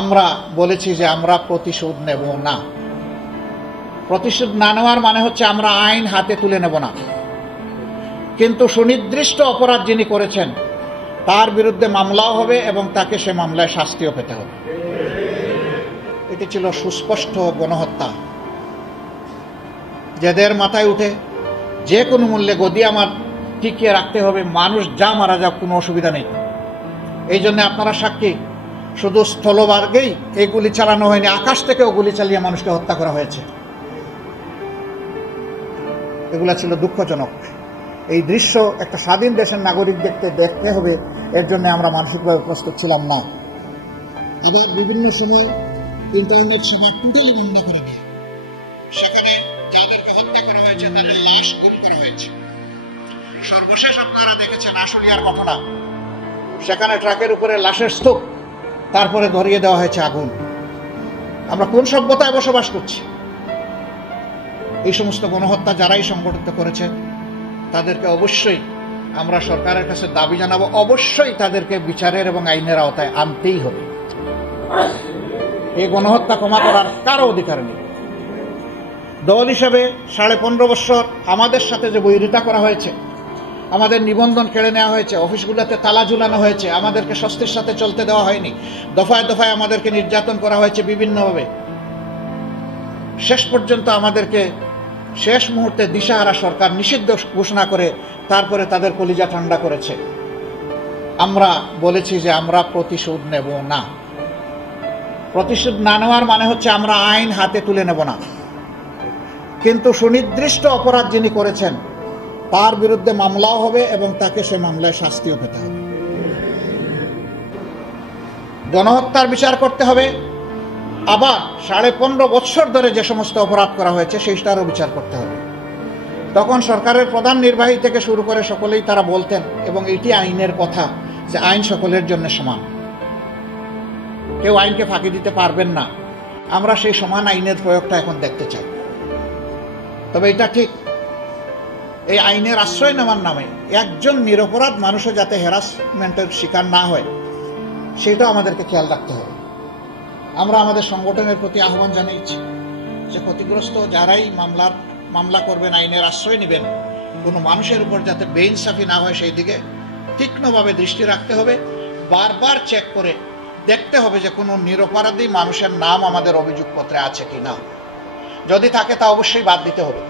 আমরা বলেছি যে আমরা প্রতিশোধ নেব না। প্রতিশোধ না নেওয়ার মানে হচ্ছে আমরা আইন হাতে তুলে নেব না, কিন্তু সুনির্দিষ্ট অপরাধ যিনি করেছেন তার বিরুদ্ধে মামলাও হবে এবং তাকে সে মামলায় শাস্তিও পেতে হবে। এটি ছিল সুস্পষ্ট গণহত্যা। যাদের মাথায় উঠে যে কোনো মূল্যে গদি আমার টিকিয়ে রাখতে হবে, মানুষ যা মারা যাক কোনো অসুবিধা নেই। এই জন্য আপনারা সাক্ষী, শুধু স্থলভাগেই এই গুলি চালানো হয়নি, আকাশ থেকেও গুলি চালিয়ে মানুষকে হত্যা করা হয়েছে। এগুলা ছিল দুঃখজনক। এই দৃশ্য একটা স্বাধীন দেশের নাগরিক দেখতে হবে, এর জন্য আমরা মানসিকভাবে প্রস্তুত ছিলাম না। আবার বিভিন্ন সময় ইন্টারনেট সেবা টোটালি বন্ধ করে দিয়ে সেখানে যাদেরকে হত্যা করা হয়েছে তাদের লাশ গুম করা হয়েছে। সর্বশেষ আপনারা দেখেছেন আশুলিয়ার ঘটনা, সেখানে ট্রাকের উপরে লাশের স্তূপ, তারপরে ধরিয়ে দেওয়া হয়েছে আগুন। আমরা কোন সভ্যতায় বসবাস করছি? এই সমস্ত গণহত্যা যারাই সংগঠিত করেছে তাদেরকে অবশ্যই আমরা সরকারের কাছে দাবি জানাবো, অবশ্যই তাদেরকে বিচারের এবং আইনের আওতায় আনতেই হবে। এই গণহত্যা ক্ষমা করার কারো অধিকার নেই। দল হিসেবে 15.5 বছর আমাদের সাথে যে বৈরিতা করা হয়েছে, আমাদের নিবন্ধন কেড়ে নেওয়া হয়েছে, অফিসগুলোতে তালা ঝুলানো হয়েছে, আমাদেরকে স্বস্তির সাথে চলতে দেওয়া হয়নি, দফায় দফায় আমাদেরকে নির্যাতন করা হয়েছে বিভিন্নভাবে, শেষ পর্যন্ত আমাদেরকে শেষ মুহূর্তে দিশাহারা সরকার নিষিদ্ধ ঘোষণা করে তারপরে তাদের কলিজা ঠান্ডা করেছে। আমরা বলেছি যে আমরা প্রতিশোধ নেব না। প্রতিশোধ না নেওয়ার মানে হচ্ছে আমরা আইন হাতে তুলে নেব না, কিন্তু সুনির্দিষ্ট অপরাধ যিনি করেছেন তার বিরুদ্ধে মামলাও হবে এবং তাকে সে মামলায় শাস্তিও পেতে হবে। গণহত্যার বিচার করতে হবে, আবার 15.5 বছর ধরে যে সমস্ত অপরাধ করা হয়েছে সেইটারও বিচার করতে হবে। তখন সরকারের প্রধান নির্বাহী থেকে শুরু করে সকলেই তারা বলতেন, এবং এটি আইনের কথা, যে আইন সকলের জন্য সমান, কেউ আইনকে ফাঁকি দিতে পারবেন না। আমরা সেই সমান আইনের প্রয়োগটা এখন দেখতে চাই। তবে এটা ঠিক, এই আইনের আশ্রয় নেওয়ার নামে একজন নিরপরাধ মানুষও যাতে হ্যারাসমেন্টের শিকার না হয় সেটাও আমাদেরকে খেয়াল রাখতে হবে। আমরা আমাদের সংগঠনের প্রতি আহ্বান জানিয়েছি যে ক্ষতিগ্রস্ত যারাই মামলা করবেন, আইনের আশ্রয় নেবেন, কোনো মানুষের উপর যাতে বেইনসাফি না হয় সেই দিকে তীক্ষ্ণভাবে দৃষ্টি রাখতে হবে। বারবার চেক করে দেখতে হবে যে কোনো নিরপরাধী মানুষের নাম আমাদের অভিযোগপত্রে আছে কিনা। যদি থাকে তা অবশ্যই বাদ দিতে হবে।